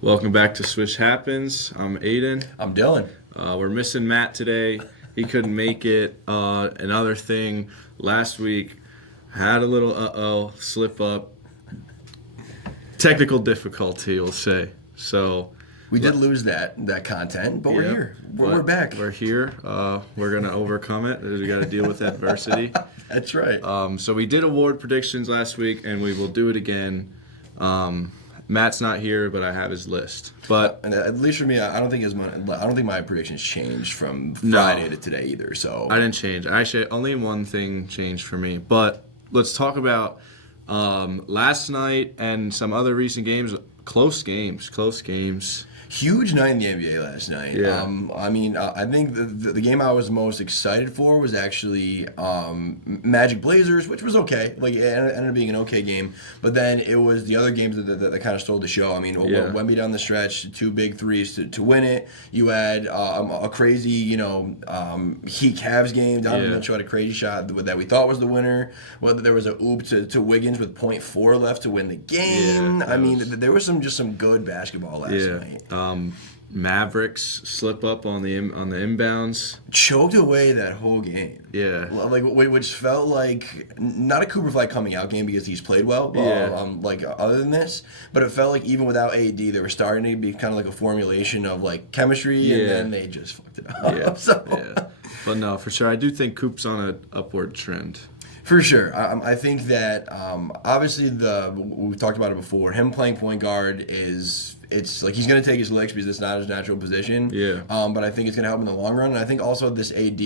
Welcome back to Swish Happens. I'm Aiden. I'm Dillon. We're missing Matt today. He couldn't make it. Another thing, last week had a little slip up. Technical difficulty, we'll say. So We did lose that content, but we're yep, here. We're back. We're here. We're going to overcome it. We got to deal with adversity. That's right. So we did award predictions last week, and we will do it again. Matt's not here, but I have his list. But And at least for me, I don't think my predictions changed from Friday to today either. So I didn't change. Actually, only one thing changed for me. But let's talk about last night and some other recent games. Close games. Huge night in the NBA last night. Yeah. I think the game I was most excited for was actually Magic Blazers, which was okay. Like, it ended up being an okay game. But then it was the other games that kind of stole the show. I mean, Wemby down the stretch, 2 big threes to win it. You had a crazy, Heat Cavs game. Donovan Mitchell had a crazy shot that we thought was the winner. Whether there was a oop to Wiggins with .4 left to win the game. There was some good basketball last night. Mavericks slip up on the inbounds. Choked away that whole game. Yeah. Which felt like not a Cooper Flight coming out game because he's played well. Other than this, but it felt like even without AD, they were starting to be kind of like a formulation of like chemistry, and then they just fucked it up. Yeah. But no, for sure, I do think Coop's on an upward trend. For sure. I think that obviously we've talked about it before. Him playing point guard it's like he's going to take his licks because it's not his natural position. Yeah. But I think it's going to help in the long run. And I think also this AD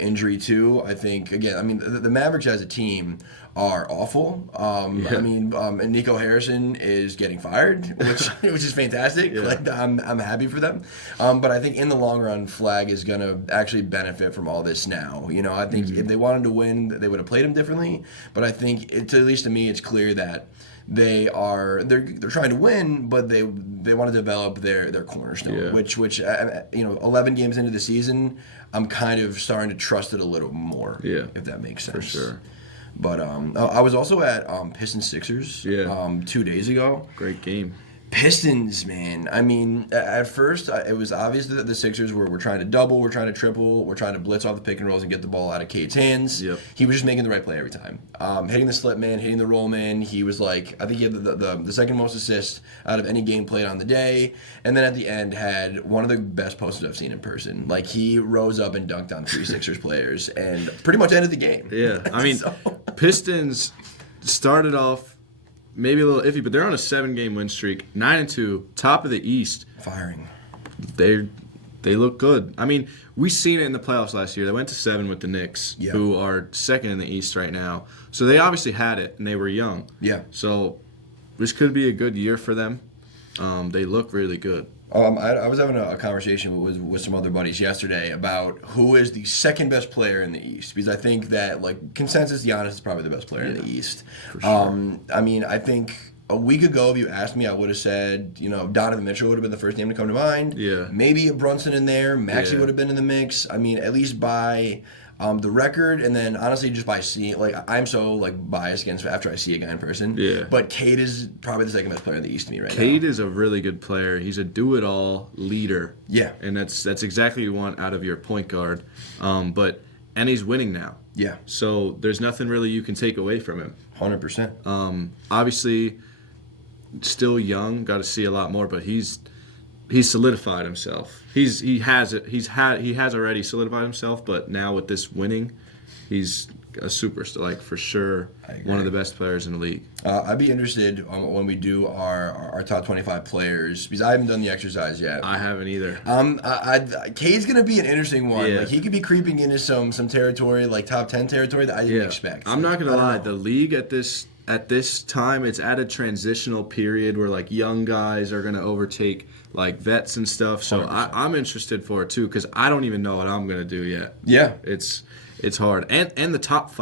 injury too. I think again, the Mavericks as a team are awful. And Nico Harrison is getting fired, which is fantastic. Yeah. Like I'm happy for them. But I think in the long run, Flag is going to actually benefit from all this now. I think if they wanted to win, they would have played him differently. But I think at least to me, it's clear that they're trying to win, but they want to develop their cornerstone. Which 11 games into the season, I'm kind of starting to trust it a little more. Yeah, if that makes sense. For sure. But I was also at Pistons Sixers 2 days ago. Great game. Pistons, man. I mean, at first, it was obvious that the Sixers were trying to double, we're trying to triple, we're trying to blitz off the pick and rolls and get the ball out of Cade's hands. Yep. He was just making the right play every time. Hitting the slip man, hitting the roll man. He was like, I think he had the second most assists out of any game played on the day. And then at the end had one of the best posters I've seen in person. Like, he rose up and dunked on 3 Sixers players and pretty much ended the game. Yeah. I mean, Pistons started off maybe a little iffy, but they're on a 7-game win streak, 9-2, top of the East. Firing. They look good. I mean, we seen it in the playoffs last year. They went to 7 with the Knicks, who are second in the East right now. So they obviously had it, and they were young. Yeah. So this could be a good year for them. They look really good. I was having a conversation with some other buddies yesterday about who is the second best player in the East, because I think that, like, consensus, Giannis is probably the best player in the East. For sure. I think a week ago, if you asked me, I would have said, Donovan Mitchell would have been the first name to come to mind. Yeah. Maybe a Brunson in there. Maxey would have been in the mix. I mean, at least by the record, and then honestly just by seeing, like, I'm so biased against after I see a guy in person. Yeah. But Cade is probably the second best player in the East to me right now. Cade is a really good player. He's a do-it-all leader. Yeah. And that's exactly what you want out of your point guard. And he's winning now. Yeah. So there's nothing really you can take away from him. 100%. Obviously, still young. Got to see a lot more, but he's solidified himself. He has already solidified himself, but now with this winning, he's a superstar, for sure. One of the best players in the league. I'd be interested when we do our top 25 players, because I haven't done the exercise yet. I haven't either. Cade's gonna be an interesting one. Yeah. Like, he could be creeping into some territory, like top 10 territory that I didn't expect. I'm not gonna lie. The league at this time, it's at a transitional period where young guys are gonna overtake vets and stuff. So I'm interested for it too, because I don't even know what I'm gonna do yet. Yeah, it's hard. And the top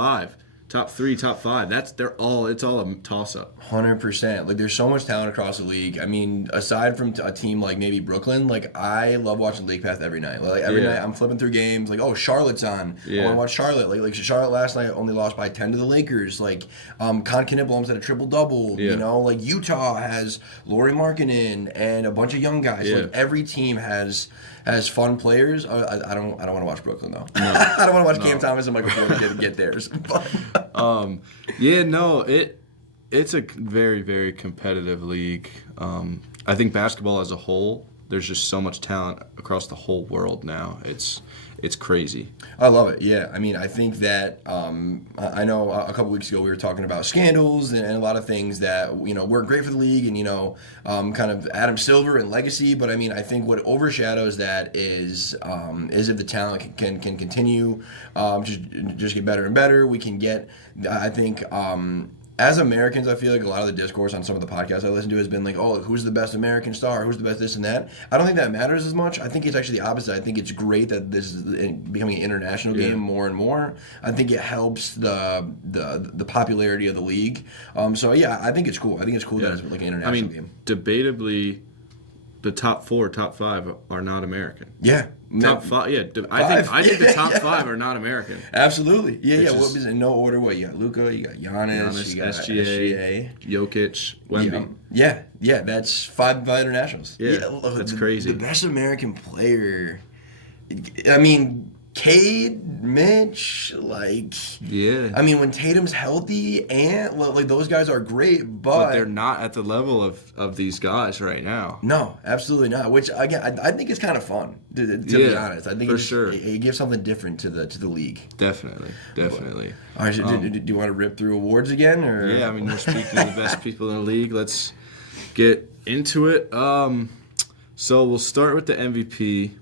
top 3, top 5. It's all a toss up. 100%. Like, there's so much talent across the league. I mean, aside from a team like maybe Brooklyn, like, I love watching League Pass every night. Like, every night I'm flipping through games. Like, oh, Charlotte's on. I want to watch Charlotte. Like Charlotte last night only lost by 10 to the Lakers. Like, Con Kinniblom's had a triple-double. You know, like, Utah has Lauri Markkanen and a bunch of young guys. Like, every team has fun players. I don't want to watch Brooklyn, though. No. I don't want to watch Cam Thomas and Michael Porter get theirs. It's a very, very competitive league. I think basketball as a whole, there's just so much talent across the whole world now. It's crazy. I love it. Yeah, I mean, I think that I know a couple weeks ago we were talking about scandals and a lot of things that weren't great for the league, and kind of Adam Silver and legacy. But I mean, I think what overshadows that is if the talent can continue, just get better and better. We can get, I think. As Americans, I feel like a lot of the discourse on some of the podcasts I listen to has been like, oh, who's the best American star? Who's the best this and that? I don't think that matters as much. I think it's actually the opposite. I think it's great that this is becoming an international game more and more. I think it helps the popularity of the league. So, yeah, I think it's cool. I think it's cool that it's like an international game. Debatably, the top 4, top 5 are not American. Yeah. Top 5, I think the top 5 are not American. Absolutely. What was in no order? What you got? Luka, you got Giannis, you got SGA, Jokic, Wemby. Yeah, that's 5 internationals. Yeah, that's crazy. The best American player. I mean, Cade, Mitch, like. Yeah. I mean, when Tatum's healthy, and like those guys are great, but they're not at the level of these guys right now. No, absolutely not. Which again, I think it's kind of fun to be honest. I think it gives something different to the league. Definitely. All right, do you want to rip through awards again, or? Yeah, I mean, we're speaking of the best people in the league. Let's get into it. So we'll start with the MVP.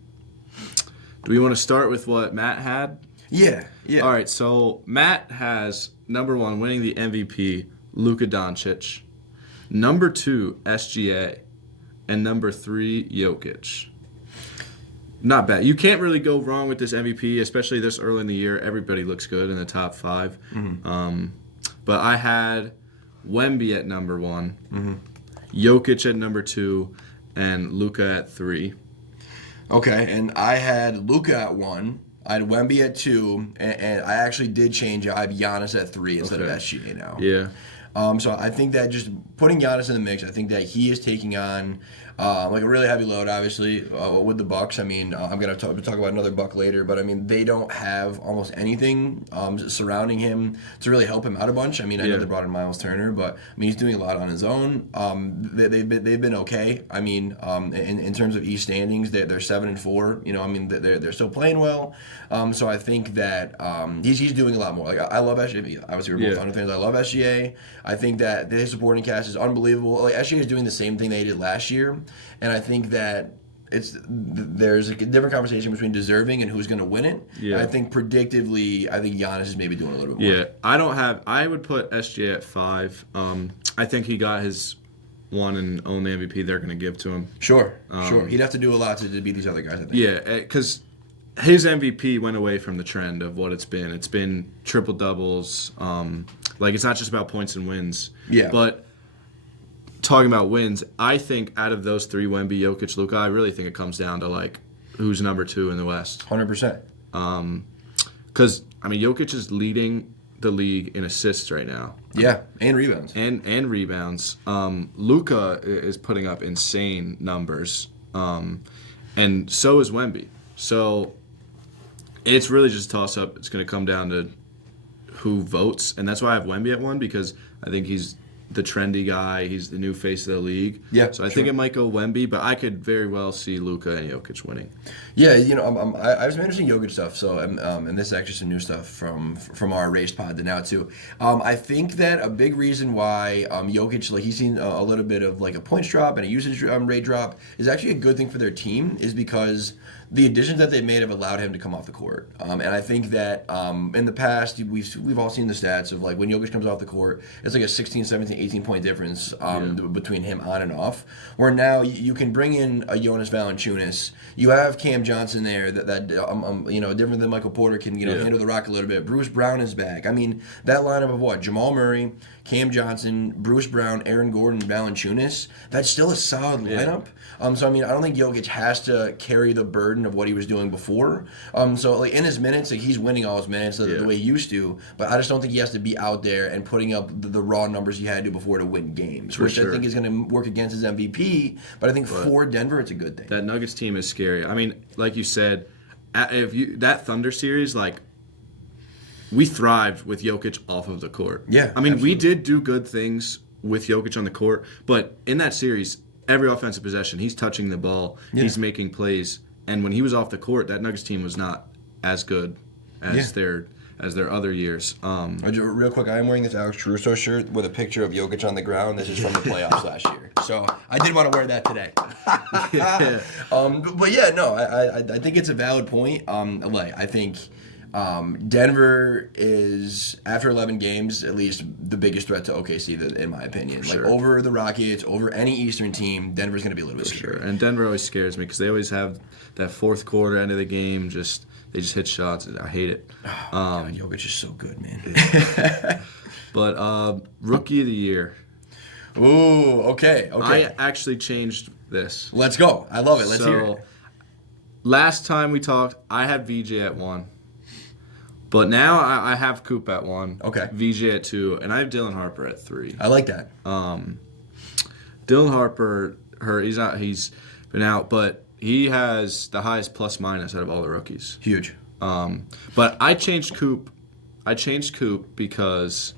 Do we want to start with what Matt had? Yeah. All right, so Matt has number 1 winning the MVP, Luka Doncic. Number 2, SGA. And number 3, Jokic. Not bad. You can't really go wrong with this MVP, especially this early in the year. Everybody looks good in the top 5. Mm-hmm. But I had Wemby at number 1, Jokic at number 2, and Luka at 3. Okay, and I had Luka at 1. I had Wemby at 2, and I actually did change it. I have Giannis at 3 instead of SGA now. Yeah. So I think that just putting Giannis in the mix, I think that he is taking on like a really heavy load, obviously, with the Bucks. I mean, I'm going to talk about another Buck later, but I mean, they don't have almost anything surrounding him to really help him out a bunch. I mean, I know they brought in Miles Turner, but I mean, he's doing a lot on his own. They've been okay. I mean, in terms of East standings, they're 7-4. I mean, they're still playing well. So I think that he's doing a lot more. Like, I love SGA. Obviously, we're both Thunder fans. I love SGA. I think that his supporting cast is unbelievable. Like, SGA is doing the same thing they did last year. And I think that there's a different conversation between deserving and who's going to win it. Yeah. I think predictively, I think Giannis is maybe doing a little bit more. Yeah, I would put SGA at 5. I think he got his one and only MVP they're going to give to him. Sure. He'd have to do a lot to beat these other guys, I think. Yeah, because his MVP went away from the trend of what it's been. It's been triple doubles. Like, it's not just about points and wins. Yeah. But talking about wins, I think out of those 3, Wemby, Jokic, Luka, I really think it comes down to, like, who's number 2 in the West. 100%. Because, I mean, Jokic is leading the league in assists right now. Yeah, and rebounds. And rebounds. Luka is putting up insane numbers. And so is Wemby. So it's really just a toss-up. It's going to come down to who votes. And that's why I have Wemby at 1, because I think he's the trendy guy. He's the new face of the league. Yeah, so I think it might go Wemby, but I could very well see Luka and Jokic winning. Yeah, I was interested in Jokic stuff. So and this is actually some new stuff from our race pod to now too. I think that a big reason why Jokic, like, he's seen a little bit of like a points drop and a usage rate drop is actually a good thing for their team, is because the additions that they've made have allowed him to come off the court. And I think that in the past, we've all seen the stats of, like, when Jokic comes off the court, it's like a 16, 17, 18-point difference between him on and off. Where now you can bring in a Jonas Valanciunas. You have Cam Johnson there that different than Michael Porter can handle the rock a little bit. Bruce Brown is back. I mean, that lineup of what? Jamal Murray, Cam Johnson, Bruce Brown, Aaron Gordon, Valanciunas. That's still a solid lineup. So I mean, I don't think Jokic has to carry the burden of what he was doing before. So like in his minutes, like he's winning all his minutes the way he used to. But I just don't think he has to be out there and putting up the raw numbers he had to before to win games, which I think is going to work against his MVP. But I think for Denver, it's a good thing. That Nuggets team is scary. I mean, like you said, that Thunder series, like, we thrived with Jokic off of the court. Yeah, I mean, absolutely. we did do good things with Jokic on the court, but in that series, every offensive possession, he's touching the ball, he's making plays, and when he was off the court, that Nuggets team was not as good as their other years. Real quick, I am wearing this Alex Caruso shirt with a picture of Jokic on the ground. This is from the playoffs last year, so I did want to wear that today. But yeah, no, I think it's a valid point. I think Denver is, after 11 games, at least the biggest threat to OKC, in my opinion. Like, over the Rockets, over any Eastern team, Denver's going to be a little bit scary. And Denver always scares me because they always have that fourth quarter, end of the game, they just hit shots. I hate it. God, Jokic is so good, man. But Rookie of the Year. Ooh, okay. I actually changed this. Let's go. I love it. Let's hear it. Last time we talked, I had VJ at 1. But now I have Coop at 1. Okay. VJ at 2. And I have Dylan Harper at 3. I like that. Dylan Harper, he's been out, but he has the highest plus minus out of all the rookies. Huge. But I changed Coop. Because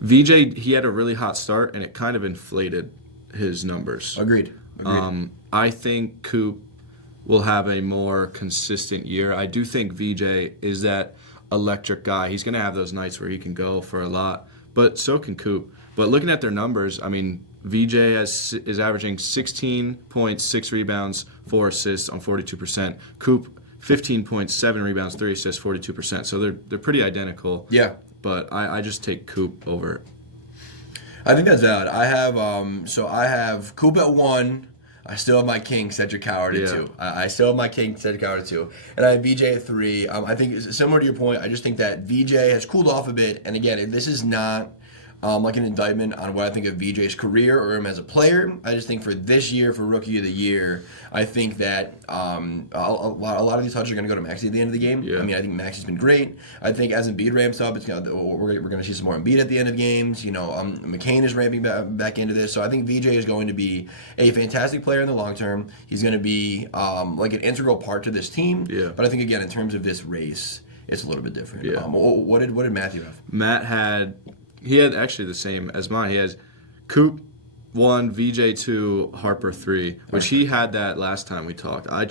VJ, he had a really hot start, and it kind of inflated his numbers. Agreed. I think Coop will have a more consistent year. I do think VJ is that electric guy. He's going to have those nights where he can go for a lot, but so can Coop. But looking at their numbers, I mean, VJ is averaging 16 points, 6 rebounds, 4 assists on 42%. Coop, 15.7 rebounds, 3 assists, 42%. So they're pretty identical. Yeah. But I just take Coop over it. I think that's valid. I have Coop at 1. I still have my king, Cedric Howard, at 2. I still have my king, Cedric Howard, at 2. And I have VJ at 3. I think, similar to your point, I just think that VJ has cooled off a bit. And again, this is not like an indictment on what I think of VJ's career or him as a player. I just think for this year, for Rookie of the Year, I think that a lot of these touches are going to go to Maxey at the end of the game. Yeah. I mean, I think Maxey's been great. I think as Embiid ramps up, we're going to see some more Embiid at the end of games. McCain is ramping back into this. So I think VJ is going to be a fantastic player in the long term. He's going to be like an integral part to this team. Yeah. But I think, again, in terms of this race, it's a little bit different. Yeah. What did Matthew have? Matt had actually the same as mine. He has Coop 1, VJ 2, Harper 3, which he had that last time we talked. I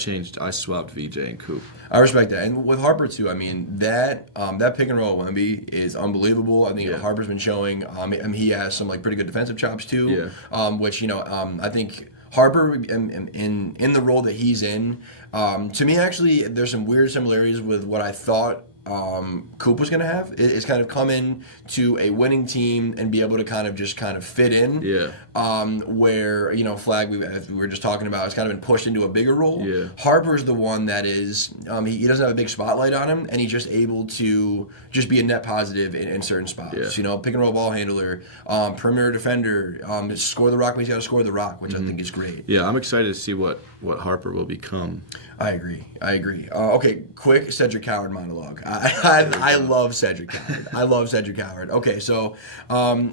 swapped VJ and Coop. I respect that. And with Harper, too, I mean, that pick and roll at Wemby is unbelievable. I think Harper's been showing, he has some pretty good defensive chops, too, which, I think Harper, in the role that he's in, to me, actually, there's some weird similarities with what I thought Coop was going to have. It's kind of come in to a winning team and be able to kind of fit in. Yeah. Where, Flag, as we were just talking about, has kind of been pushed into a bigger role. Yeah. Harper's the one that is, he doesn't have a big spotlight on him, and he's just able to just be a net positive in certain spots. Yeah. Pick and roll ball handler, perimeter defender, score the rock when he's got to score the rock, which I think is great. Yeah, I'm excited to see what Harper will become. I agree. Okay, quick Cedric Howard monologue. I love Cedric Howard. Okay, so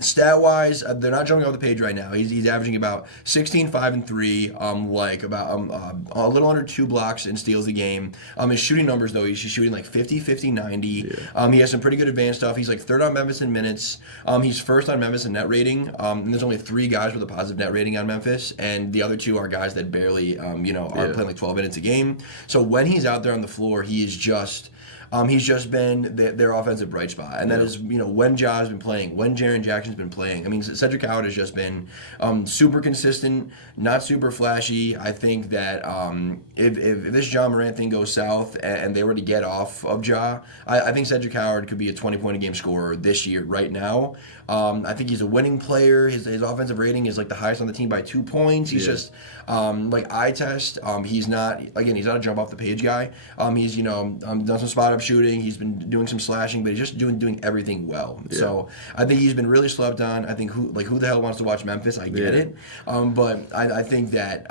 stat-wise, they're not jumping off the page right now. He's averaging about 16, 5, and 3, about a little under 2 blocks and steals a game. His shooting numbers, though, he's shooting 50, 50, 90. Yeah. He has some pretty good advanced stuff. He's 3rd on Memphis in minutes. He's 1st on Memphis in net rating. And there's only 3 guys with a positive net rating on Memphis, and the other 2 are guys that barely, are playing 12 minutes a game. So when he's out there on the floor, he is just He's just been their offensive bright spot, and that is when Ja's been playing, when Jaren Jackson's been playing. I mean, Cedric Howard has just been super consistent, not super flashy. I think that if this Ja Morant thing goes south and they were to get off of Ja, I think Cedric Howard could be a 20-point-a-game scorer this year right now. I think he's a winning player. His offensive rating is like the highest on the team by 2 points. He's just like eye test. He's not a jump off the page guy. He's done some spot up shooting. He's been doing some slashing, but he's just doing everything well. Yeah. So I think he's been really slept on. I think who the hell wants to watch Memphis? I get it. But I think that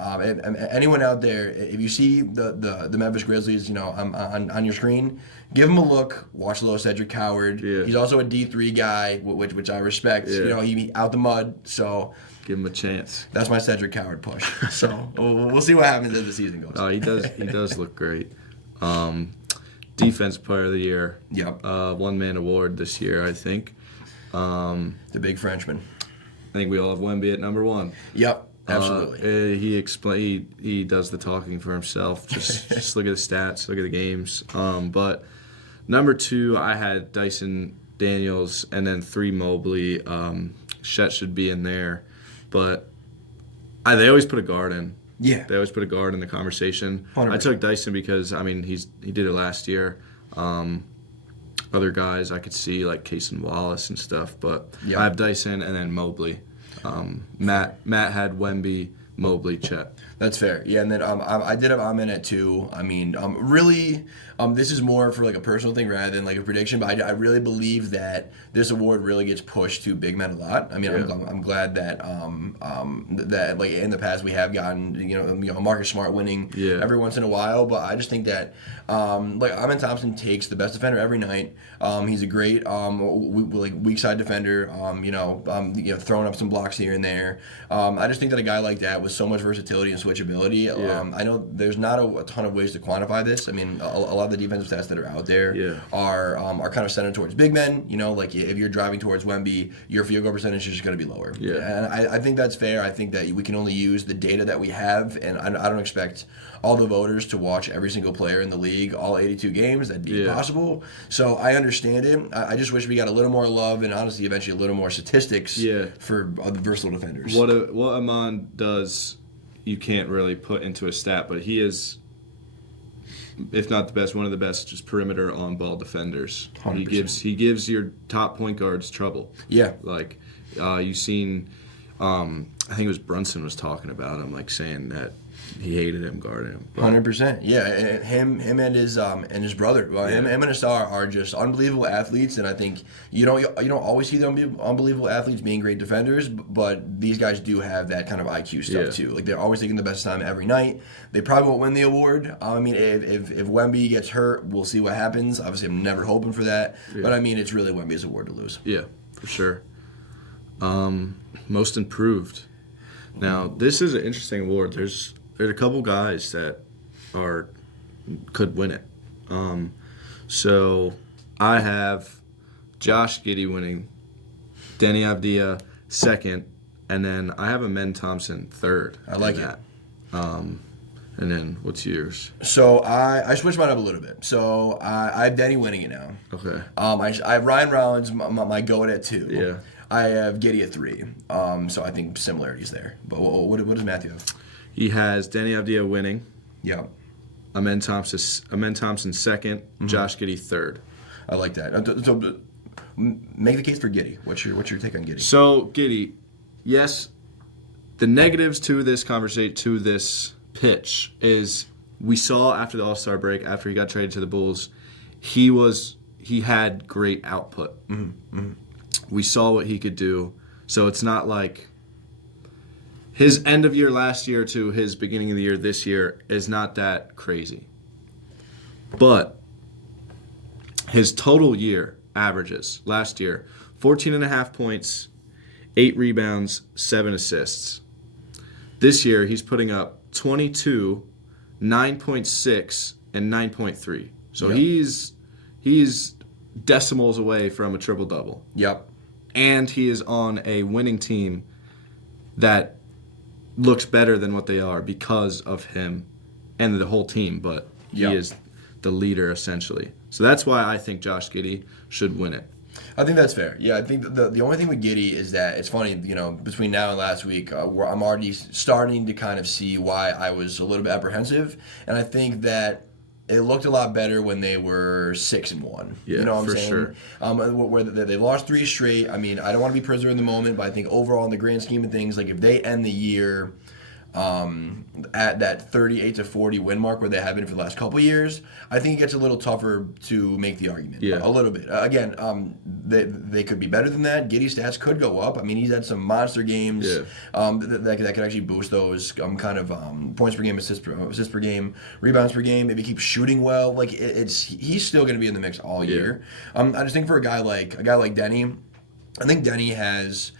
anyone out there, if you see the Memphis Grizzlies, on your screen, give him a look. Watch a little Cedric Howard. Yeah. He's also a D3 guy, which I respect. Yeah. He out the mud, so give him a chance. That's my Cedric Howard push. So we'll see what happens as the season goes. Oh, he does look great. Defense Player of the Year. Yep. One-man award this year, I think. The big Frenchman. I think we all have Wemby at number 1. Yep. Absolutely. He does the talking for himself. Just look at the stats, look at the games. But number 2, I had Dyson Daniels, and then 3 Mobley. Shet should be in there, but they always put a guard in. Yeah, they always put a guard in the conversation. 100%. I took Dyson because he did it last year. Other guys I could see like Cason Wallace and stuff, but I have Dyson and then Mobley. Matt had Wemby, Mobley, Chet. That's fair. Yeah, and then I did have Amen at 2. I mean, really, this is more for like a personal thing rather than like a prediction. But I really believe that this award really gets pushed to big men a lot. I mean, I'm glad that that like in the past we have gotten Marcus Smart winning every once in a while. But I just think that like Amen Thompson takes the best defender every night. He's a great weak side defender. Throwing up some blocks here and there. I just think that a guy like that with so much versatility and switchability. I know there's not a ton of ways to quantify this. I mean, a lot of the defensive stats that are out there are kind of centered towards big men. Like if you're driving towards Wemby, your field goal percentage is just going to be lower. Yeah. And I think that's fair. I think that we can only use the data that we have, and I don't expect all the voters to watch every single player in the league, all 82 games. That'd be impossible. So I understand it. I just wish we got a little more love and honestly eventually a little more statistics for the versatile defenders. What Aman does, you can't really put into a stat, but he is, if not the best, one of the best just perimeter on-ball defenders. 100%. He gives your top point guards trouble. Yeah. Like, you've seen, I think it was Brunson was talking about him, like saying that he hated him guarding him. 100%. Yeah, him and his brother. Him and Asar are just unbelievable athletes, and I think you don't always see them be unbelievable athletes being great defenders, but these guys do have that kind of IQ stuff too. Like they're always taking the best time every night. They probably won't win the award. I mean, if Wemby gets hurt, we'll see what happens. Obviously, I'm never hoping for that, but I mean, it's really Wemby's award to lose. Yeah, for sure. Most improved. Now, this is an interesting award. There's a couple guys that could win it. So I have Josh Giddey winning, Denny Avdia second, and then I have Amen Thompson third. I like it. And then what's yours? So I switched mine up a little bit. So I have Denny winning it now. Okay. I have Ryan Rollins, my goat at 2. Yeah. I have Giddey at 3. So I think similarities there. But what does Matthew have? He has Denny Avdia winning. Yeah. Amen Thompson second. Josh Giddey third. I like that. So make the case for Giddey. What's your take on Giddey? So Giddey, yes. The negatives to this conversation, to this pitch, is we saw after the All-Star break, after he got traded to the Bulls, he had great output. We saw what he could do. So it's not like his end of year last year to his beginning of the year this year is not that crazy. But his total year averages last year, 14.5 points, 8 rebounds, 7 assists. This year he's putting up 22, 9.6, and 9.3. So he's decimals away from a triple-double. Yep. And he is on a winning team that looks better than what they are because of him and the whole team. But he is the leader essentially. So that's why I think Josh Giddey should win it. I think that's fair. Yeah, I think the only thing with Giddey is that it's funny, between now and last week, where I'm already starting to kind of see why I was a little bit apprehensive, and I think that it looked a lot better when they were 6-1. Yeah, you know what I'm for saying? sure. Where they lost 3 straight. I mean, I don't want to be prisoner in the moment, but I think overall, in the grand scheme of things, like if they end the year at that 38-40 win mark where they have been for the last couple of years, I think it gets a little tougher to make the argument. Yeah. A little bit. Again, they could be better than that. Giddey's stats could go up. I mean, he's had some monster games that could actually boost those points per game, assists per game, rebounds per game. If he keeps shooting well, like he's still going to be in the mix all year. I just think for a guy like Denny, I think Denny has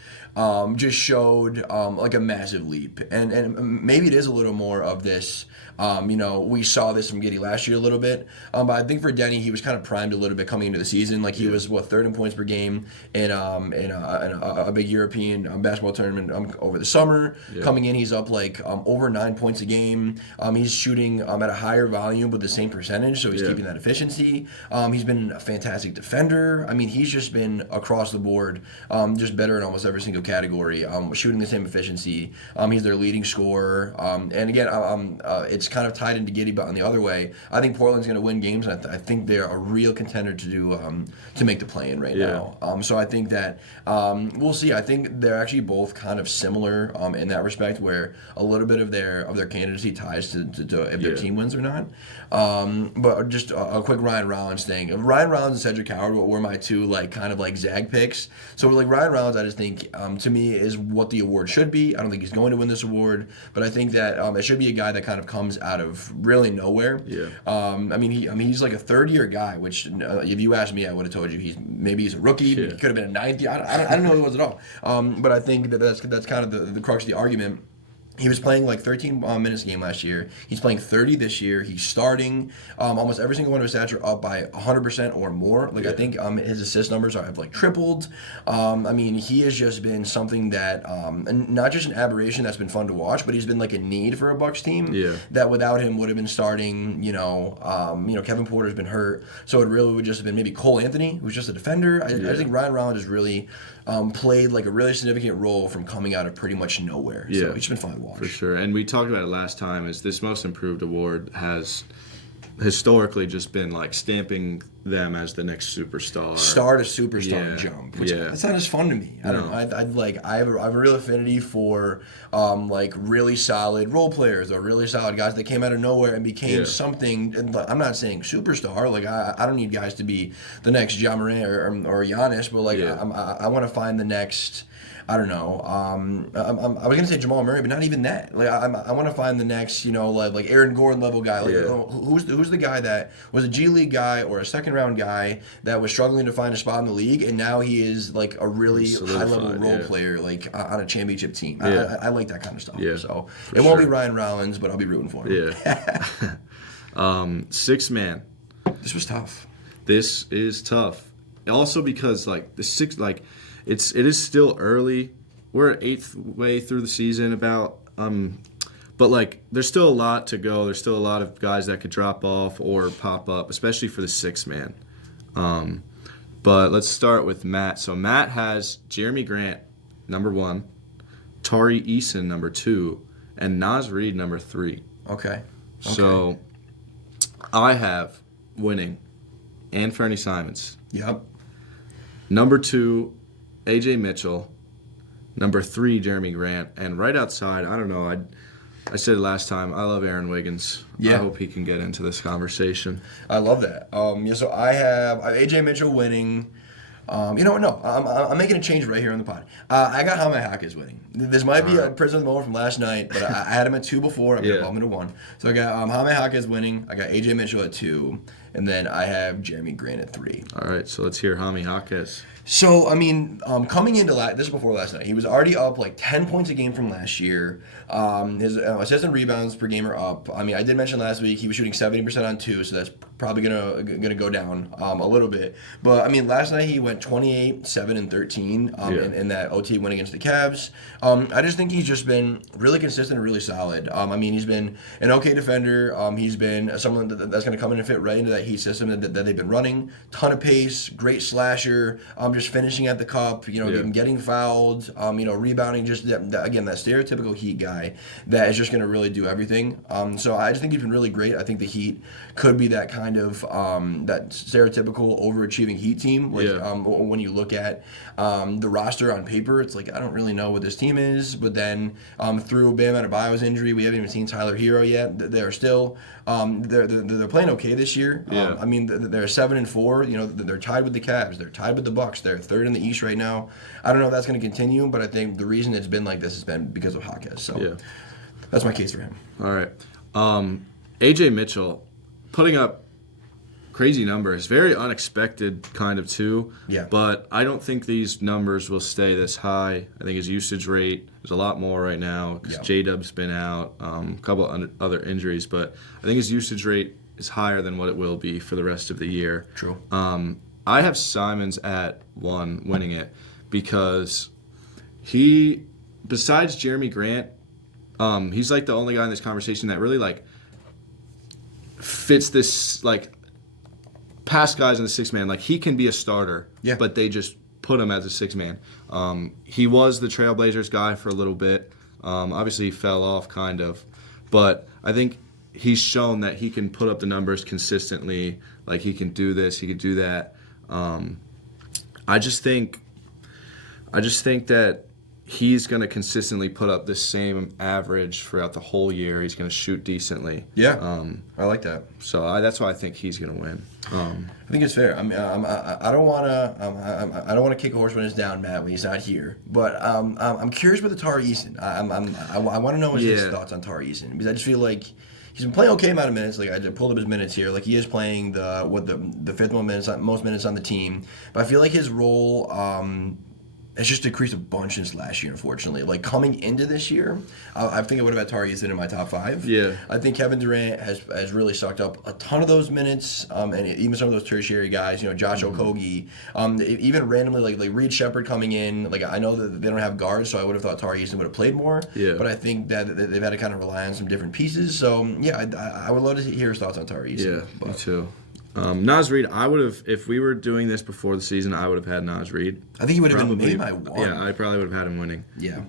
just showed like a massive leap, and maybe it is a little more of this. We saw this from Giddey last year a little bit, but I think for Denny, he was kind of primed a little bit coming into the season. Like he was 3rd in points per game in a big European basketball tournament over the summer. Yeah. Coming in, he's up like over 9 points a game. He's shooting at a higher volume with the same percentage, so he's keeping that efficiency. He's been a fantastic defender. I mean, he's just been across the board, just better in almost every single category. Shooting the same efficiency. He's their leading scorer. And again, it's kind of tied into Giddey, but on the other way, I think Portland's going to win games. And I think they're a real contender to make the play-in right now. So I think that we'll see. I think they're actually both kind of similar in that respect, where a little bit of their candidacy ties to if their team wins or not. But just a quick Ryan Rollins thing. Ryan Rollins and Cedric Howard were my two kind of zag picks. So Ryan Rollins, I just think to me is what the award should be. I don't think he's going to win this award, but I think that it should be a guy that kind of comes out of really nowhere. Yeah. He's like a 3rd-year guy, which if you asked me, I would have told you he's a rookie. Yeah. He could have been a 9th year. I don't know who he was at all. But I think that's kind of the crux of the argument. He was playing 13 minutes a game last year. He's playing 30 this year. He's starting. Almost every single one of his stats are up by 100% or more. I think his assist numbers have tripled. He has just been something that, not just an aberration that's been fun to watch, but he's been a need for a Bucks team. Yeah. That without him would have been starting. Kevin Porter's been hurt, so it really would just have been maybe Cole Anthony, who's just a defender. I think Ryan Rollins has really played a really significant role from coming out of pretty much nowhere. Yeah. So it's been fun to watch. For sure. And we talked about it last time, is this Most Improved award has historically just been stamping them as the next superstar. Star to superstar jump. Which that's not as fun to me. I don't know. I have a real affinity for really solid role players or really solid guys that came out of nowhere and became something. And I'm not saying superstar. I don't need guys to be the next Ja Morant or Giannis, but I want to find the next. I don't know. I was gonna say Jamal Murray, but not even that. I want to find the next, Aaron Gordon level guy. Who's the guy that was a G League guy or a second round guy that was struggling to find a spot in the league, and now he is a really high level role player, on a championship team. Yeah. I like that kind of stuff. Yeah, so it won't be Ryan Rollins, but I'll be rooting for him. Yeah. 6 man. This was tough. This is tough. Also because the 6 it is still early. We're at 8th way through the season but there's still a lot to go. There's still a lot of guys that could drop off or pop up, especially for the 6 man. But let's start with Matt. So Matt has Jeremy Grant, number 1, Tari Eason, number 2, and Naz Reid, number 3. Okay. So I have winning Anthony Simons. Yep. Number 2, AJ Mitchell. Number 3, Jeremy Grant. And right outside, I don't know, I said it last time, I love Aaron Wiggins. Yeah. I hope he can get into this conversation. I love that. So I have AJ Mitchell winning. I'm making a change right here on the pod. I got Jaime Jaquez winning. This might be a prisoner of the moment from last night, but I had him at 2 before. I'm going to bump him to 1. So I got Jaime Jaquez winning. I got AJ Mitchell at 2. and then I have Jeremy Grant at 3. All right, so let's hear Jaime Jaquez. So, I mean, coming into this is before last night. He was already up like 10 points a game from last year. His assists and rebounds per game are up. I mean, I did mention last week he was shooting 70% on 2, so that's probably gonna go down a little bit. But I mean, last night he went 28, 7, and 13 in that OT win against the Cavs. I just think he's just been really consistent and really solid. I mean, he's been an okay defender. He's been someone that's going to come in and fit right into that Heat system that they've been running. Ton of pace, great slasher. Just finishing at the cup, getting fouled, rebounding. Just again, that stereotypical Heat guy that is just going to really do everything. So I just think he's been really great. I think the Heat could be that kind of that stereotypical overachieving Heat team. When you look at the roster on paper, it's like I don't really know what this team is. But then through Bam Adebayo's injury, we haven't even seen Tyler Hero yet. They're still they're playing okay this year. Yeah. I mean, they're 7-4. They're tied with the Cavs. They're tied with the Bucks. They're third in the East right now. I don't know if that's going to continue, but I think the reason it's been like this has been because of Jaquez. So that's my case for him. All right. AJ Mitchell putting up crazy numbers. Very unexpected kind of too. Yeah. But I don't think these numbers will stay this high. I think his usage rate is a lot more right now because J-Dub's been out, a couple of other injuries. But I think his usage rate is higher than what it will be for the rest of the year. True. I have Simons at 1 winning it because he, besides Jeremy Grant, he's like the only guy in this conversation that really like fits this like past guys in the 6-man. Like he can be a starter, but they just put him as a 6-man. He was the Trailblazers guy for a little bit. Obviously he fell off kind of, but I think he's shown that he can put up the numbers consistently. Like he can do this, he can do that. I just think that he's going to consistently put up the same average throughout the whole year. He's going to shoot decently. Yeah, I like that. So that's why I think he's going to win. I think it's fair. I mean, I don't want to kick a horse when it's down, Matt, when he's not here. But I'm curious with the Tari Eason. I want to know his thoughts on Tari Eason because I just feel like he's been playing okay amount of minutes. Like I just pulled up his minutes here. Like he is playing the fifth most minutes on the team. But I feel like his role has just decreased a bunch since last year, unfortunately. Like coming into this year, I think I would have had Tari Eason in my top 5. Yeah. I think Kevin Durant has really sucked up a ton of those minutes, and even some of those tertiary guys. Josh Okogie, even randomly like Reed Shepherd coming in. Like I know that they don't have guards, so I would have thought Tari Eason would have played more. Yeah. But I think that they've had to kind of rely on some different pieces. So yeah, I would love to hear his thoughts on Tari Eason. Yeah, me too. Nas Reed, I would have, if we were doing this before the season, I would have had Nas Reed. I think he would have been maybe my 1. Yeah, I probably would have had him winning. Yeah.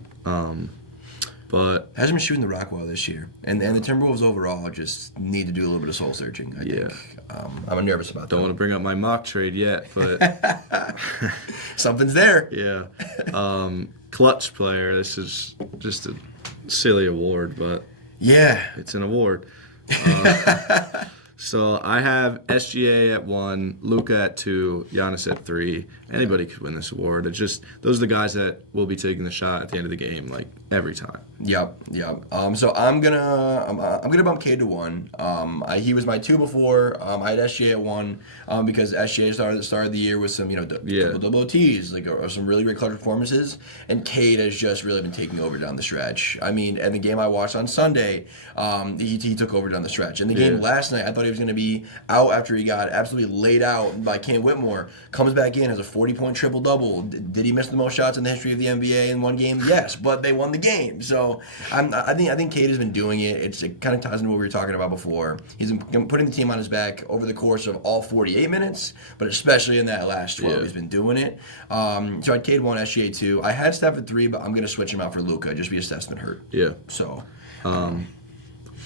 But hasn't been shooting the rock well this year, and the Timberwolves overall just need to do a little bit of soul searching. I think. I'm nervous about that. Don't want to bring up my mock trade yet, but something's there. Yeah. Clutch player. This is just a silly award, but it's an award. So I have SGA at 1, Luka at 2, Giannis at 3. Anybody could win this award. It's just those are the guys that will be taking the shot at the end of the game, like every time. Yep. So I'm gonna bump Cade to 1. He was my 2 before. I had SGA at 1 because SGA started the year with some double OTs, like some really great clutch performances, and Cade has just really been taking over down the stretch. I mean, in the game I watched on Sunday, he took over down the stretch. In the game last night, I thought he was going to be out after he got absolutely laid out by Cam Whitmore. Comes back in, has a 40-point triple-double. Did he miss the most shots in the history of the NBA in one game? Yes, but they won the game. So I think Cade has been doing it. It kind of ties into what we were talking about before. He's been putting the team on his back over the course of all 48 minutes, but especially in that last 12, he's been doing it. So I had Cade 1, SGA 2. I had Steph at 3, but I'm going to switch him out for Luka just because Steph's been hurt. Yeah. So.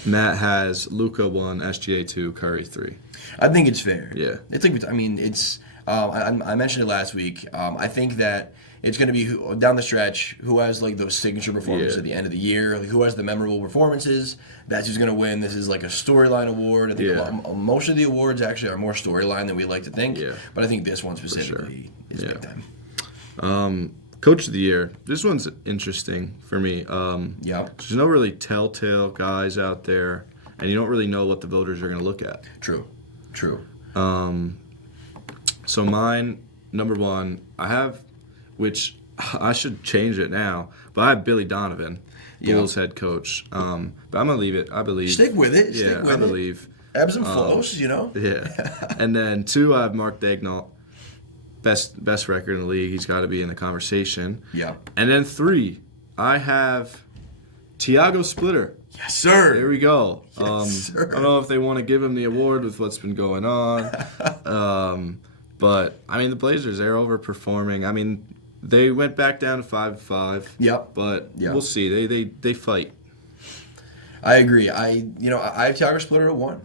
Matt has Luka 1, SGA 2, Curry 3. I think it's fair. Yeah. It's like, I mean, it's. I mentioned it last week. I think that it's going to be down the stretch who has like those signature performances at the end of the year, like who has the memorable performances. That's who's going to win. This is like a storyline award. I think most of the awards actually are more storyline than we like to think. Yeah. But I think this one specifically is big time. Coach of the Year. This one's interesting for me. There's no really telltale guys out there, and you don't really know what the voters are going to look at. True. So mine, number one, which I should change it now, but I have Billy Donovan, Bulls head coach. But I'm gonna leave it. I believe. Stick with it. Yeah, Stick with I believe. Ebbs and flows, Yeah. And then 2, I have Mark Daignault. Best record in the league. He's got to be in the conversation. Yeah. And then 3, I have Tiago Splitter. Yes, sir. There we go. Yes, sir. I don't know if they want to give him the award with what's been going on. But, I mean, the Blazers, they're overperforming. I mean, they went back down to 5-5. Yep. But Yep. we'll see. They fight. I agree. I have Tiago Splitter at 1.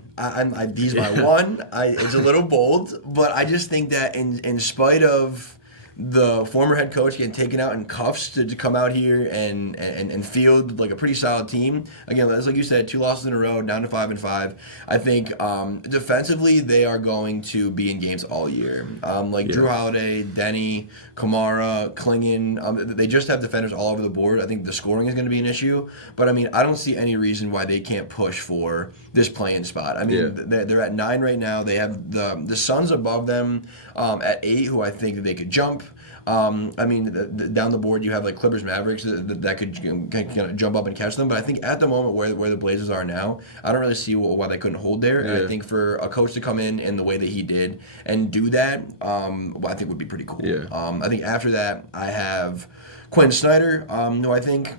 He's my 1. It's a little bold, but I just think that in spite of the former head coach getting taken out in cuffs to come out here and field like a pretty solid team. Again, like you said, 2 losses in a row, down to 5-5. I think defensively they are going to be in games all year. Drew Holiday, Denny, Kamara, Klingon. They just have defenders all over the board. I think the scoring is going to be an issue, but I mean I don't see any reason why they can't push for this play-in spot. I mean they're at 9 right now. They have the Suns above them at 8, who I think they could jump. Down the board you have like Clippers, Mavericks that could kind of jump up and catch them. But I think at the moment where the Blazers are now, I don't really see why they couldn't hold there. And I think for a coach to come in the way that he did and do that, I think would be pretty cool. Yeah. I think after that I have Quinn Snyder, who I think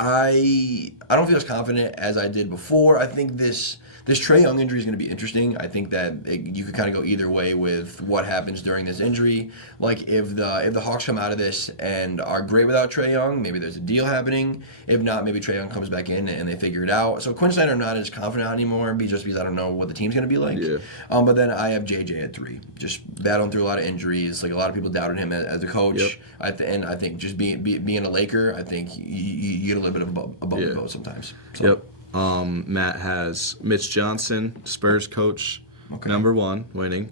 I don't feel as confident as I did before. I think this Trae Young injury is going to be interesting. I think that you could kind of go either way with what happens during this injury. Like if the Hawks come out of this and are great without Trae Young, maybe there's a deal happening. If not, maybe Trae Young comes back in and they figure it out. So Quinn Snyder, I'm not as confident anymore, just because I don't know what the team's going to be like. Yeah. But then I have JJ at 3, just battling through a lot of injuries. Like a lot of people doubted him as a coach. Yep. And I think just being a Laker, I think you get a little bit of above the boat sometimes. So. Yep. Matt has Mitch Johnson, Spurs coach, number 1, winning.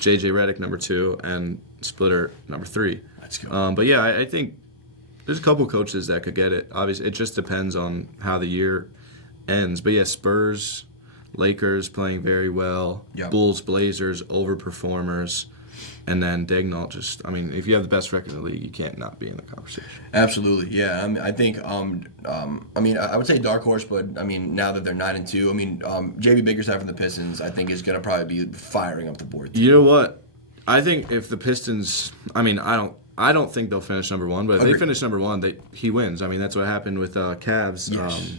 JJ Redick, number 2, and Splitter, number 3. Let's go. But yeah, I think there's a couple coaches that could get it. Obviously, it just depends on how the year ends. But yeah, Spurs, Lakers playing very well. Yep. Bulls, Blazers, overperformers. And then Daignault if you have the best record in the league, you can't not be in the conversation. Absolutely, yeah. I think, I would say dark horse, but now that they're 9-2, JB Bickerstaff from the Pistons, I think is going to probably be firing up the board. You know what? I think if the Pistons, I don't think they'll finish number 1, but if they finish number 1, he wins. That's what happened with Cavs. Yes.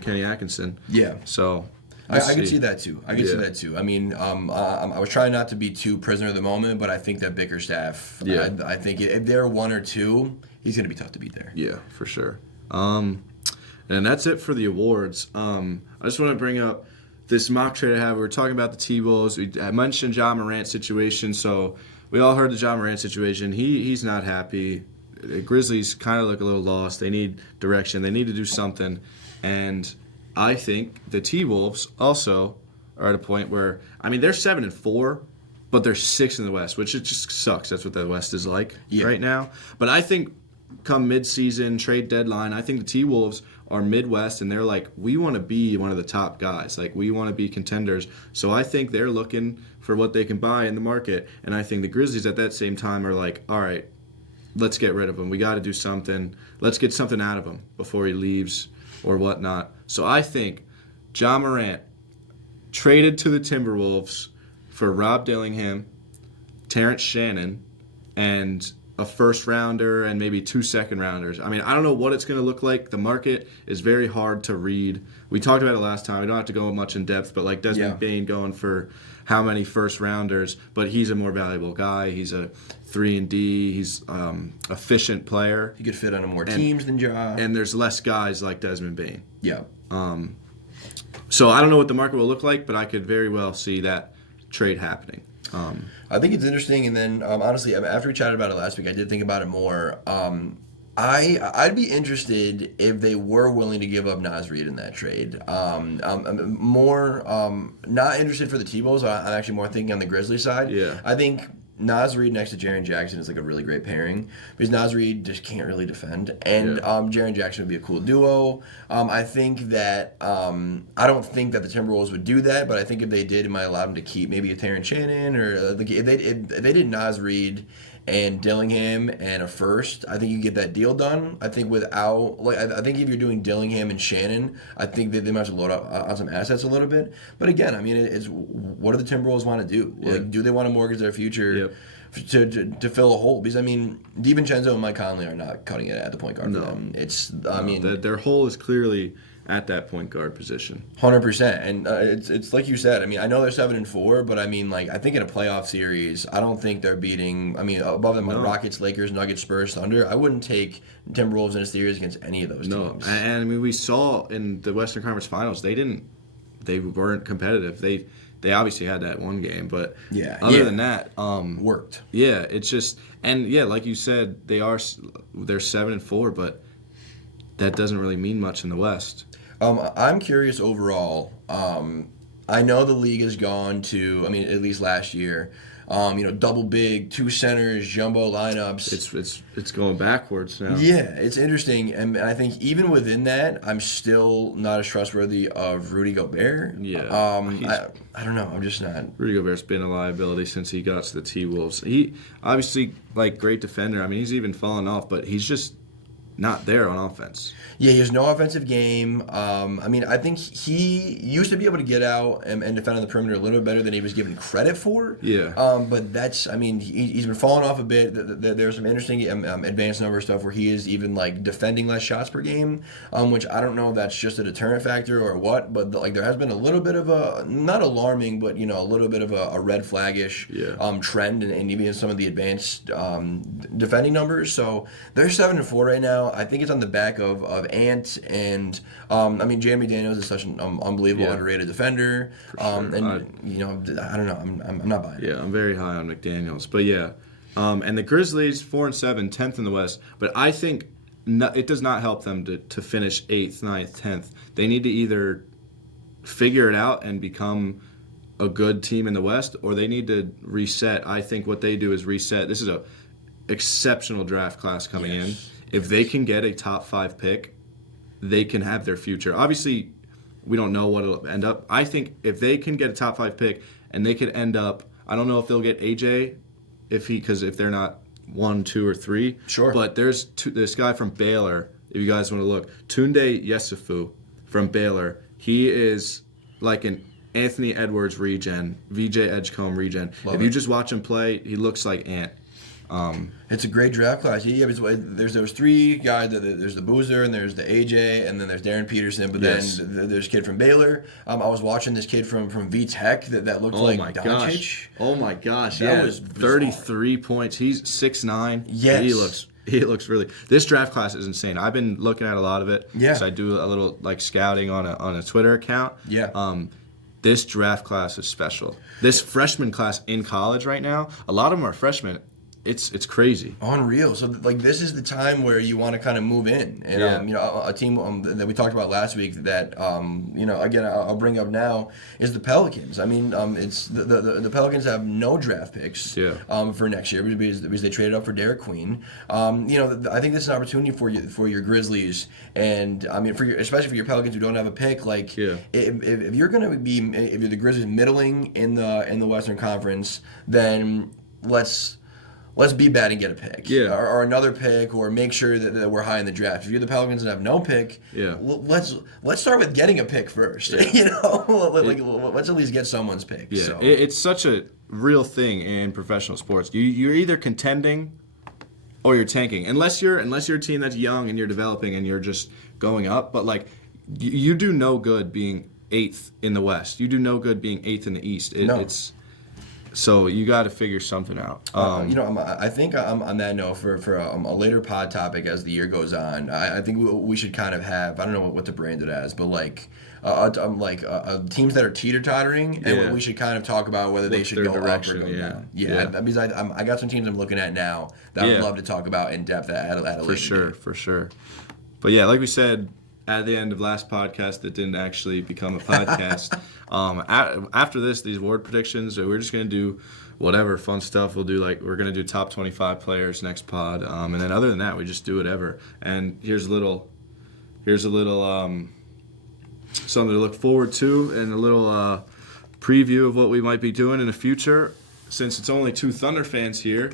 Kenny Atkinson. Yeah. So. I could see that too. I was trying not to be too prisoner of the moment, but I think that Bickerstaff, I think if they're 1 or 2, he's going to be tough to beat there. Yeah, for sure. And that's it for the awards. I just want to bring up this mock trade I have. We were talking about the T-Wolves. I mentioned Ja Morant's situation, so we all heard the Ja Morant situation. He's not happy. The Grizzlies kind of look a little lost. They need direction. They need to do something. And I think the T-Wolves also are at a point where, they're 7-4, but they're 6th in the West, which it just sucks. That's what the West is like right now. But I think come mid-season, trade deadline, I think the T-Wolves are Midwest, and they're like, we want to be one of the top guys. Like, we want to be contenders. So I think they're looking for what they can buy in the market. And I think the Grizzlies at that same time are like, all right, let's get rid of him. We got to do something. Let's get something out of him before he leaves or whatnot. So I think Ja Morant traded to the Timberwolves for Rob Dillingham, Terrence Shannon, and a first-rounder and maybe 2 second-rounders. I don't know what it's going to look like. The market is very hard to read. We talked about it last time. We don't have to go much in depth, but like Desmond Bane going for how many first-rounders, but he's a more valuable guy. He's a 3-and-D. He's efficient player. He could fit on more teams than Ja. And there's less guys like Desmond Bane. Yeah. So I don't know what the market will look like, but I could very well see that trade happening. I think it's interesting, and then honestly, after we chatted about it last week, I did think about it more. I'd be interested if they were willing to give up Naz Reid in that trade. I'm more not interested for the T-Wolves. I'm actually more thinking on the Grizzlies side. Yeah. I think Naz Reid next to Jaren Jackson is like a really great pairing because Naz Reid just can't really defend, and Jaren Jackson would be a cool duo. I think that I don't think that the Timberwolves would do that, but I think if they did, it might allow them to keep maybe a Terrence Shannon or if they did Naz Reid and Dillingham and a first, I think you get that deal done. I think without, I think if you're doing Dillingham and Shannon, I think that they might have to load up on some assets a little bit. But again, I mean, it's what do the Timberwolves want to do? Yeah. Like, do they want to mortgage their future to fill a hole? Because I mean, DiVincenzo and Mike Conley are not cutting it at the point guard for them. It's, I mean, their hole is clearly at that point guard position. 100%, and it's like you said. I mean, I know they're 7-4, but I mean, like, I think in a playoff series, I don't think they're beating. I mean, above them, Rockets, Lakers, Nuggets, Spurs, Thunder. I wouldn't take Timberwolves in a series against any of those teams. And I mean, we saw in the Western Conference Finals, they weren't competitive. They obviously had that one game, but other than that, worked. Yeah, it's just like you said, they're 7-4, but that doesn't really mean much in the West. I'm curious overall. I know the league has gone to, I mean, at least last year, double big, 2 centers, jumbo lineups. It's going backwards now. Yeah, it's interesting, and I think even within that, I'm still not as trustworthy of Rudy Gobert. Yeah, I don't know. I'm just not. Rudy Gobert's been a liability since he got to the T-Wolves. He obviously great defender. I mean, he's even fallen off, but he's just not there on offense. Yeah, he has no offensive game. I mean, I think he used to be able to get out and defend on the perimeter a little bit better than he was given credit for. Yeah. But that's, I mean, he's been falling off a bit. There's some interesting advanced number stuff where he is even defending less shots per game, which I don't know if that's just a deterrent factor or what. But there has been a little bit of a, not alarming, but a little bit of a red flaggish trend, and even some of the advanced defending numbers. So they're 7-4 right now. I think it's on the back of Ant and I mean, Jamie Daniels is such an unbelievable underrated defender. For sure. I don't know. I'm not buying it. Yeah, I'm very high on McDaniels, but and the Grizzlies 4-7, 10th in the West. But I think it does not help them to finish 8th, 9th, 10th. They need to either figure it out and become a good team in the West, or they need to reset. I think what they do is reset. This is a exceptional draft class coming in. If they can get a top 5 pick, they can have their future. Obviously, we don't know what it'll end up. I think if they can get a top 5 pick and they could end up, I don't know if they'll get AJ, because if they're not 1, 2, or 3. Sure. But there's this guy from Baylor, if you guys want to look, Tunde Yesufu from Baylor. He is like an Anthony Edwards regen, VJ Edgecombe regen. If you just watch him play, he looks like Ant. It's a great draft class. There's those 3 guys. There's the Boozer, and there's the AJ, and then there's Darren Peterson. But then there's a kid from Baylor. I was watching this kid from VTech that looked like Doncic. Oh my gosh! That was 33 points. He's 6'9". Yes. He looks really. This draft class is insane. I've been looking at a lot of it. Yeah. So I do a little scouting on a Twitter account. Yeah. This draft class is special. This freshman class in college right now, a lot of them are freshmen. It's crazy. Unreal. So this is the time where you want to kind of move in, and a team that we talked about last week that again I'll bring up now is the Pelicans. I mean, it's the Pelicans have no draft picks for next year because they traded up for Derek Queen. I think this is an opportunity for your Grizzlies, and I mean especially for your Pelicans who don't have a pick. If you're going to be, if you're the Grizzlies middling in the Western Conference, then let's be bad and get a pick, or another pick, or make sure that we're high in the draft. If you're the Pelicans and have no pick, let's start with getting a pick first. Let's at least get someone's pick. Yeah, so. It's such a real thing in professional sports. You're either contending or you're tanking, unless you're a team that's young and you're developing and you're just going up. But you do no good being 8th in the West. You do no good being 8th in the East. It's So you got to figure something out. I think on that note, for a later pod topic as the year goes on, I think we should kind of have, I don't know what to brand it as, but teams that are teeter-tottering, and we should kind of talk about whether they should go up or go down. That means I got some teams I'm looking at now that I would love to talk about in depth at a later date. For sure. But yeah, like we said, at the end of last podcast that didn't actually become a podcast. After these award predictions, we're just going to do whatever fun stuff. We're going to do top 25 players next pod. And then other than that, we just do whatever. And here's a little something to look forward to and a little preview of what we might be doing in the future. Since it's only 2 Thunder fans here,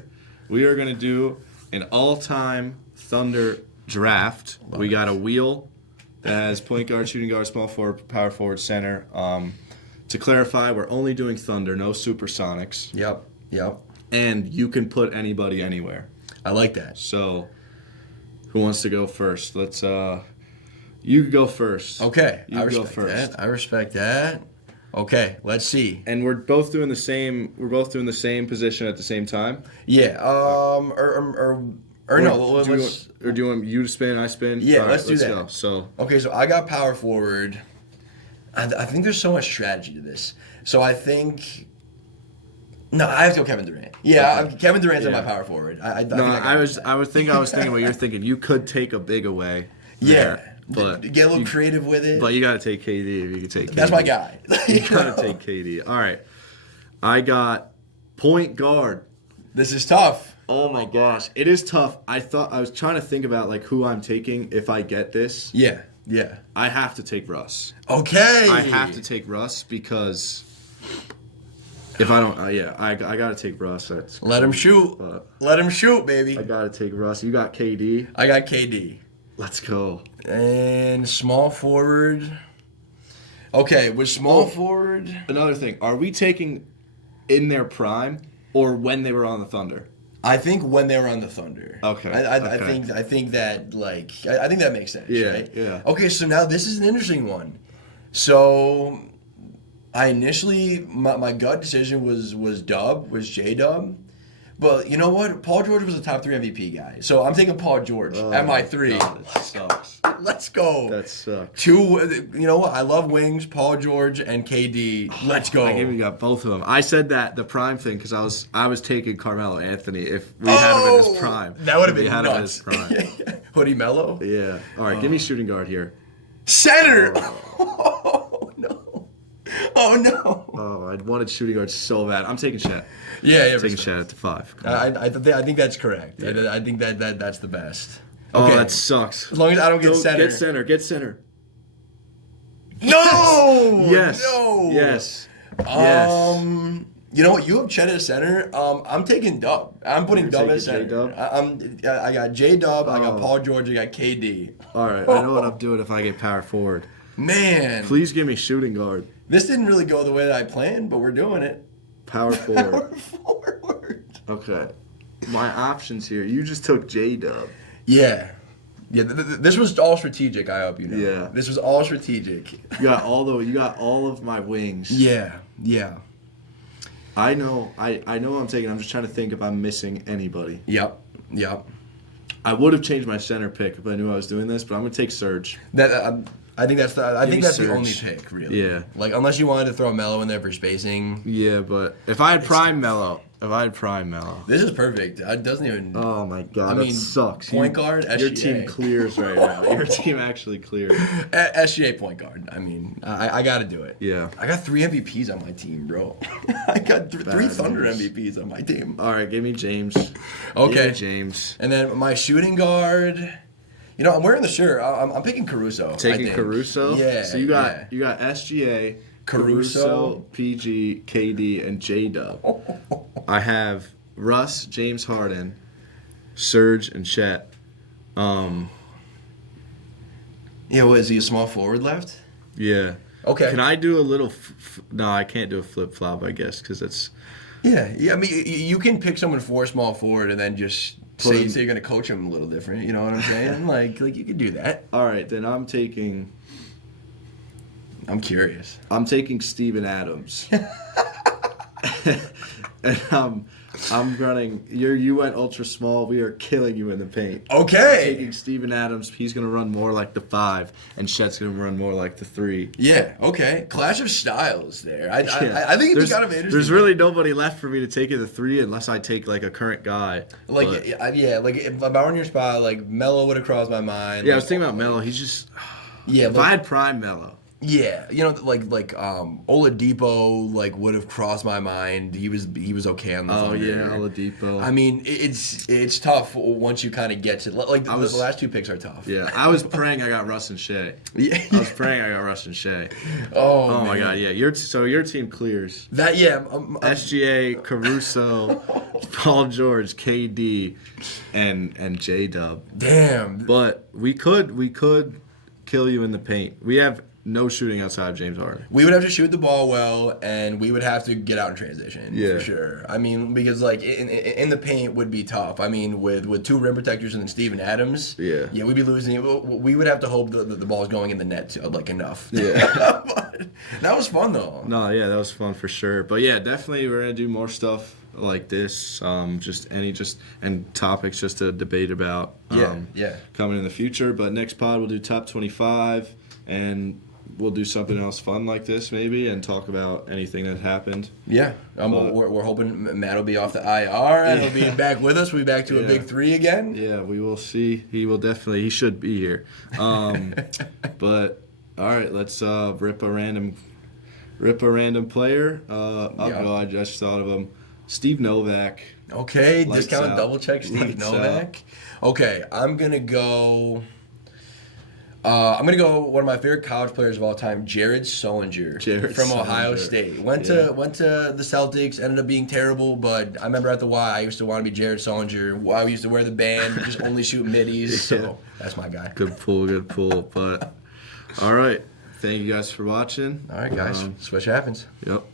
we are going to do an all-time Thunder draft. We got a wheel that has point guard, shooting guard, small forward, power forward, center. To clarify, we're only doing Thunder, no Supersonics. Yep. And you can put anybody anywhere. I like that. So, who wants to go first? Let's. You go first. Okay, I respect that. Okay, let's see. And we're both doing the same. We're both doing the same position at the same time. Yeah. Or no. Do you want you to spin? I spin. Yeah. All let's right, do that. Go. So. Okay, so I got power forward. I think there's so much strategy to this. So I think. No, I have to go Kevin Durant. Yeah, Okay. Kevin Durant's on my power forward. I was thinking what you're thinking. You could take a big away. Yeah. But get a little creative with it. But you got to take KD if you can take KD. That's my guy. You got to take KD. All right. I got point guard. This is tough. Oh my gosh. It is tough. I was trying to think about like who I'm taking if I get this. Yeah. I have to take Russ. Okay. I have to take Russ because if I don't, I got to take Russ. Let him shoot. Let him shoot, baby. I got to take Russ. You got KD. I got KD. Let's go. And small forward. Okay, with small forward. Another thing, are we taking in their prime or when they were on the Thunder? I think when they were on the Thunder. Okay. I think that I think that makes sense. Yeah. Right? Yeah. Okay, so now this is an interesting one. So I initially my gut decision was J Dub. But you know what? Paul George was a top 3 MVP guy. So I'm taking Paul George at my 3. God, that sucks. Let's go. That sucks. 2, you know what? I love wings, Paul George and KD. Let's go. I gave you got both of them. I said that the prime thing because I was taking Carmelo Anthony if we had him in his prime. That would have If been we had him in nuts. his prime. Hoodie Mello. Yeah. All right. Give me shooting guard here. Center. Oh no. Oh no. Oh, I wanted shooting guard so bad. I'm taking Shet. Yeah. Taking Shet at the 5. I think that's correct. Yeah. I think that's the best. Okay. Oh, that sucks. As long as I don't get center. Get center. No. Yes. No. Yes. You know what? You have Chet at center. I'm taking Dub. I'm putting Dub at center. J-Dub? I got J Dub. I got Paul George. I got KD. All right. I know what I'm doing if I get power forward. Man. Please give me shooting guard. This didn't really go the way that I planned, but we're doing it. Power forward. Power forward. Okay. My options here. You just took J-Dub. Yeah. This was all strategic. I hope you know. Yeah. This was all strategic. You got all of my wings. Yeah. I know what I'm taking. I'm just trying to think if I'm missing anybody. Yep. I would have changed my center pick if I knew I was doing this, but I'm gonna take Serge. I think that's Serge. the only pick, really. Yeah. Like unless you wanted to throw Melo in there for spacing. Yeah, but if I had prime Melo. This is perfect. It doesn't even. Oh my god, that sucks. Point guard, SGA. Your team clears right now. Your team actually clears. SGA point guard. I mean, I got to do it. Yeah. I got 3 MVPs on my team, bro. I got 3 Thunder MVPs on my team. All right, give me James. Okay. Give me James. And then my shooting guard. You know, I'm wearing the shirt. I'm picking Caruso. Taking Caruso. Yeah. So you got SGA. Caruso, PG, KD, and J-Dub. I have Russ, James Harden, Serge, and Chet. Yeah, what, is he a small forward left? Yeah. Okay. Can I do a little... No, I can't do a flip-flop, I guess, because it's... Yeah, I mean, you can pick someone for small forward and then just say you're going to coach him a little different. You know what I'm saying? like you could do that. All right, then I'm taking... I'm curious. I'm taking Steven Adams. And I'm running. You went ultra small. We are killing you in the paint. Okay. I'm taking Steven Adams. He's gonna run more like the 5, and Chet's gonna run more like the 3. Yeah. Okay. Clash of styles there. I think it'd be kind of interesting. There's really nobody left for me to take in the 3 unless I take like a current guy. Like like if I were in your spot, like Melo would have crossed my mind. Yeah, like, I was thinking about Melo. He's just. Yeah, If I had prime Melo. Yeah, Oladipo would have crossed my mind. He was okay on the Oh Thunder. yeah, Oladipo. I mean, it's tough once you kind of get to the last 2 picks are tough. Yeah, I was praying I got Russ and Shea. Yeah. I was praying I got Russ and Shea. Oh my man. God, yeah. Your team clears. That yeah. SGA, Caruso, Paul George, KD, and J Dub. Damn. But we could kill you in the paint. We have no shooting outside of James Harden. We would have to shoot the ball well, and we would have to get out in transition. Yeah. For sure. I mean, because in the paint would be tough. I mean, with 2 rim protectors and then Steven Adams. Yeah. Yeah, we'd be losing. We would have to hope that the ball's going in the net enough. Yeah. But that was fun though. No, yeah, that was fun for sure. But yeah, definitely we're gonna do more stuff like this. And topics just to debate about. Coming in the future. But next pod we'll do top 25 and we'll do something else fun like this maybe and talk about anything that happened. Yeah. We're hoping Matt will be off the IR and he'll be back with us. We'll be back to a big 3 again. Yeah, we will see. He should be here. But all right, let's rip a random player. I just thought of him. Steve Novak. Okay, Lights discount out. double check Steve Lights Novak. Okay, I'm gonna go one of my favorite college players of all time, Jared Sullinger from Ohio State. Went to the Celtics, ended up being terrible, but I remember at the Y I used to want to be Jared Sullinger. I used to wear the band, just only shoot middies, so that's my guy. Good pull. But all right, thank you guys for watching. All right, guys, Swish Happens. Yep.